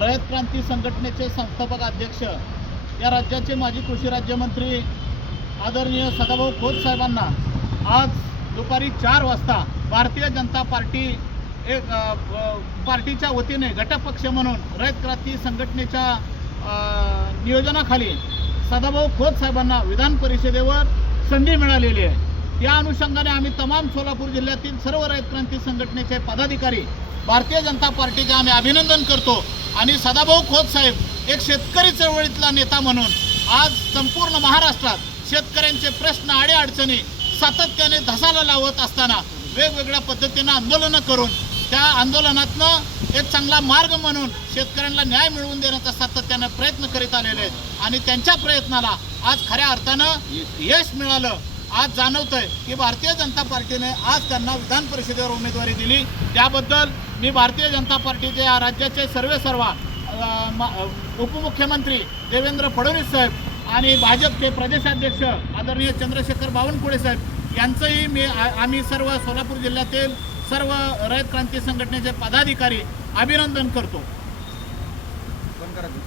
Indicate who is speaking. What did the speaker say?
Speaker 1: रयत क्रांती संघटनेचे संस्थापक अध्यक्ष या राज्याचे माजी कृषी राज्यमंत्री आदरणीय सदाभाऊ खोत साहेबांना आज दुपारी चार वाजता भारतीय जनता पार्टी एक पार्टीच्या वतीने गटपक्ष म्हणून रयत क्रांती संघटनेच्या नियोजनाखाली सदाभाऊ खोत साहेबांना विधान परिषदेवर संधी मिळालेली आहे या अनुषंगाने आम्ही तमाम सोलापूर जिल्ह्यातील सर्व रयत क्रांती संघटनेचे पदाधिकारी भारतीय जनता पार्टीचे आम्ही अभिनंदन करतो आणि सदाभाऊ खोत साहेब एक शेतकरी चळवळीतला नेता म्हणून आज संपूर्ण महाराष्ट्रात शेतकऱ्यांचे प्रश्न अडचणी सातत्याने धसाला लावत असताना वेगवेगळ्या पद्धतीनं आंदोलनं करून त्या आंदोलनातनं एक चांगला मार्ग म्हणून शेतकऱ्यांना न्याय मिळवून देण्याचा सातत्यानं प्रयत्न करीत आलेले आहेत आणि त्यांच्या प्रयत्नाला आज खऱ्या अर्थानं यश मिळालं आज जाणवत आहे की भारतीय जनता पार्टीने आज त्यांना विधान परिषदेवर उमेदवारी दिली त्याबद्दल मी भारतीय जनता पार्टीचे या राज्याचे सर्वेसर्वा उपमुख्यमंत्री देवेंद्र फडणवीस साहेब आणि भाजपचे प्रदेशाध्यक्ष आदरणीय चंद्रशेखर बावनकुळे साहेब यांचंही मी आम्ही सर्व सोलापूर जिल्ह्यातील सर्व रयत क्रांती संघटनेचे पदाधिकारी अभिनंदन करतो